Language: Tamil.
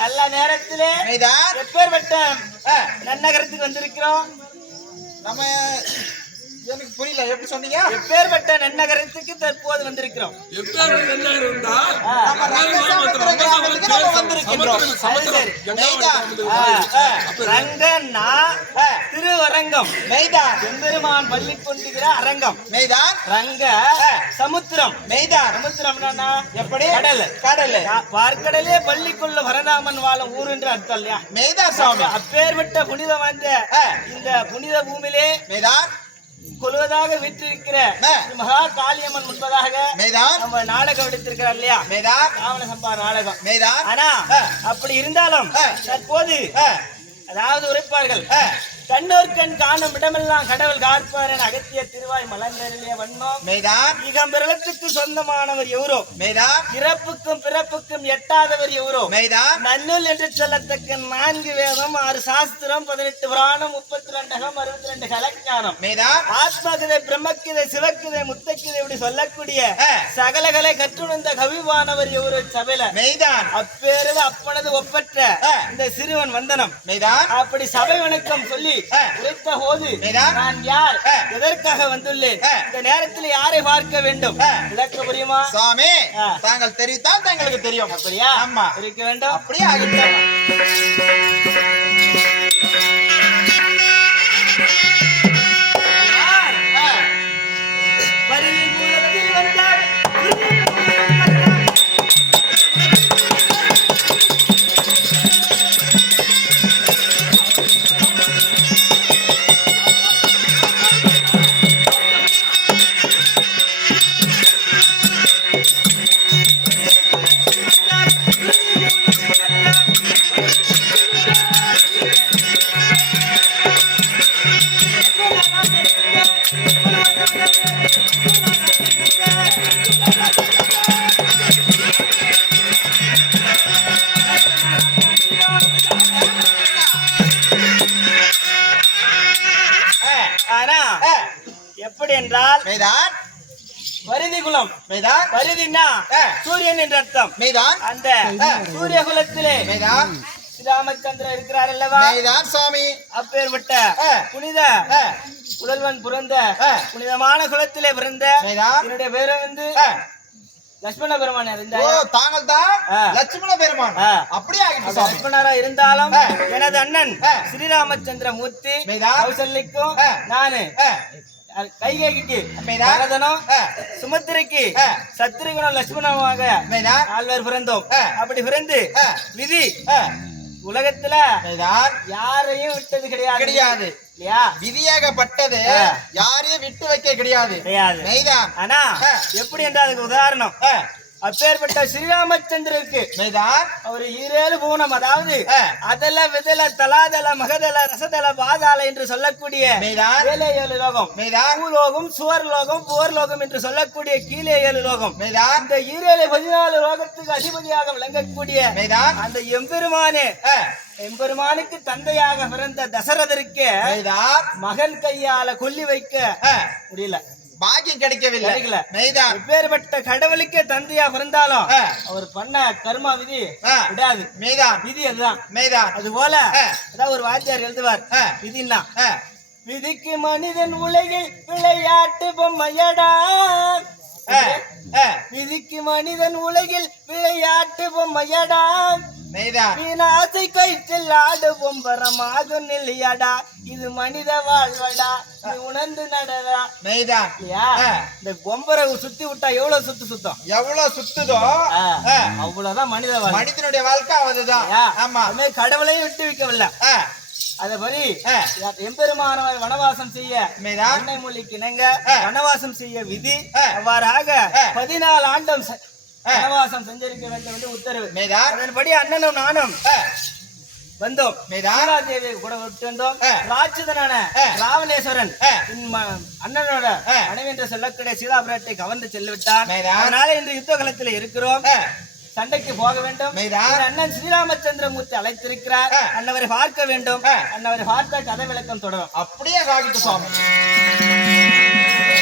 நல்ல நேரத்திலே எப்பேற்பட்ட நன்னகரத்துக்கு வந்திருக்கிறோம். நம்ம எனக்கு புரியல, எப்படி சொன்னீங்க? எப்பேற்பட்ட நன்னகரத்துக்கு தற்போது வந்திருக்கிறோம். ரங்கண்ணா திருவரங்கம் எம்பெருமான் பள்ளி கொண்டுகிற அரங்கம் ரங்க சமுத்திரம் சமுத்திரம் எப்படி? கடல் கடல் பார்க்கடலே பள்ளி கொள்ள வரநாமன் வாழும் ஊர் என்று அர்த்தம் இல்லையா? மெய்தா சுவாமி அப்பேற்பட்ட புனிதம் வாய்ந்த இந்த புனித பூமியிலே கொள்வதாக விற்றிருக்கிற மகா காளியம்மன் முன்பதாக நம்ம நாடகம் எடுத்திருக்கிறோம் இல்லையா? ராவண சம்பார நாடகம். ஆனா அப்படி இருந்தாலும் தற்போது அதாவது உரைப்பார்கள், கண்ணோர் கண் காணும் இடமெல்லாம் கடவுள் காப்பாரன் அகத்திய திருவாய் மலர்ந்தருளிய வண்ணம் இகம்பிரளத்துக்கு சொந்தமானவர் எவரோ, இறப்புக்கும் பிறப்புக்கும் எட்டாதவர் எவரோ, நன்னூல் என்று சொல்லத்தக்க 4 வேதம் 6 சாஸ்திரம் 18 புராணம் 32 அகம் 62 கலஞானம் ஆத்மகிதை பிரம்மக்கிதை சிவக்கிதை முத்தக்கிதை இப்படி சொல்லக்கூடிய சகலகளை கற்றுணர்ந்த கவிவானவர் எவரோ சபையில அப்பேரது அப்பனது ஒப்பற்ற இந்த சிறுவன் வந்தனம். அப்படி சபை வணக்கம் சொல்லி உரைத்த போது நான் யார், எதற்காக வந்துள்ளேன், இந்த நேரத்தில் யாரை பார்க்க வேண்டும் விளக்க முடியுமா? சுவாமி, தாங்கள் தெரிவித்தால் தங்களுக்கு தெரியும். அப்படியா? ஆமா, இருக்க வேண்டும். அப்படியே ஆகிட்டோம். எப்படி என்றால் மெய்தான் பரிதி குலம். மெய்தான் பரிதின்னா சூரியன் என்ற அர்த்தம். மெய்தான் அந்த சூரிய குலத்திலே மெய்தான் ஸ்ரீராமச்சந்திரன் இருக்கிறார் அல்லவா? மெய்தான் சுவாமி. அப்பேற்பட்ட புனித புதல்வன் பிறந்த புனிதமான குலத்திலே பிறந்த மெய்தான் என்னுடைய பேரு வந்து லட்சுமண பெருமான் இருந்தார். ஓ தாங்கள் தான் லட்சுமண பெருமான். அப்படியே ஆகிட்டு சுவாமி. லட்சுமணரா இருந்தாலும் எனது அண்ணன் ஸ்ரீராமச்சந்திர மூர்த்தி மெய்தான் கௌசல்யக்கும் நானு கைகேகிக்கு மெய்தான் பரதனும் சுமத்திரைக்கு சத்ருகுணம் லட்சுமணமாக மெய்தான் நால்வர் பிறந்தோம். அப்படி பிறந்து விதி உலகத்துல மெய்தான் யாரையும் விட்டது கிடையாது கிடையாது இல்லையா? விதியாகப்பட்டது யாரையும் விட்டு வைக்க கிடையாது கிடையாது. மெய்தான். ஆனா எப்படி என்ற அதுக்கு உதாரணம் அப்பேற்பட்ட ஸ்ரீராமச்சந்திரருக்கு மெய்தான் அவர் 7 பூனம், அதாவது அதல விதல தலாதல மகதல ரசதல பாதாள என்று சொல்லக்கூடிய மெய்தான் 7 லோகம். மெய்தான் பூலோகம் சுவர் லோகம் புவர் லோகம் என்று சொல்லக்கூடிய கீழே 7 லோகம். மெய்தான் இந்த 14 லோகத்துக்கு அதிபதியாக விளங்கக்கூடிய மெய்தான் அந்த எம்பெருமானுக்கு தந்தையாக பிறந்த தசரதருக்கு மெய்தான் மகன் கையால கொல்லி வைக்க முடியல, பாக்கியம் கிடைக்கவில்லை. கிடைக்கல. மெய்தான் எப்பேற்பட்ட கடவுளுக்கே தந்தையா பிறந்தாலும் அவர் பண்ண கர்மா விதி விடாது. மெய்தான் விதி அதுதான். மெய்தான் அது போல அதாவது ஒரு வாத்தியார் எழுதுவார் விதின்னா விதிக்கு மனிதன் உலகில் விளையாட்டு பொம்மையடா, விதிக்கு மனிதன் உலகில் விளையாட்டு பொம்மையடா, மெய்தான் மீனாசை கயிற்றில் ஆடு பொம்பரமாக நில்லையடா, இது மனித வாழ்வடா, நீ உணர்ந்து நடடா. மெய்தான் இல்லையா? இந்த பொம்பரை சுத்தி விட்டா எவ்வளவு சுத்தம் எவ்வளவு சுத்துதோ அவ்வளவுதான் மனித வாழ்க்கை. மனிதனுடைய வாழ்க்கை அதுதான். ஆமா அது மாதிரி கடவுளையும் விட்டு வைக்கவில்லை. அதபடி எம்பெருமானவர் வனவாசம் செய்ய மெய்தான் அன்னை மொழிக்கு இணங்க வனவாசம் செய்ய விதி அவ்வாறாக 14 ஆண்டும் வனவாசம் செஞ்சிருக்க வேண்டும் என்று உத்தரவு. மெய்தான் அதன்படி அண்ணனும் நானும் வந்தோம். மெய்தான் தேவி கூட விட்டு வந்தோம். ராட்சதனான ராவணேஸ்வரன் அண்ணனோட மனைவி என்று சொல்லக்கூடிய சீதாபுரத்தை கவர்ந்து செல்லிவிட்டான். அதனால இன்று யுத்த களத்தில் இருக்கிறோம். சண்டைக்கு போக வேண்டும். அண்ணன் ஸ்ரீராமச்சந்திரமூர்த்தி அழைத்திருக்கிறார். அண்ணவரை பார்க்க வேண்டும். அண்ணவரை பார்த்த கதை விளக்கம் தொடரும். அப்படியே சாகிட்டு சுவாமி.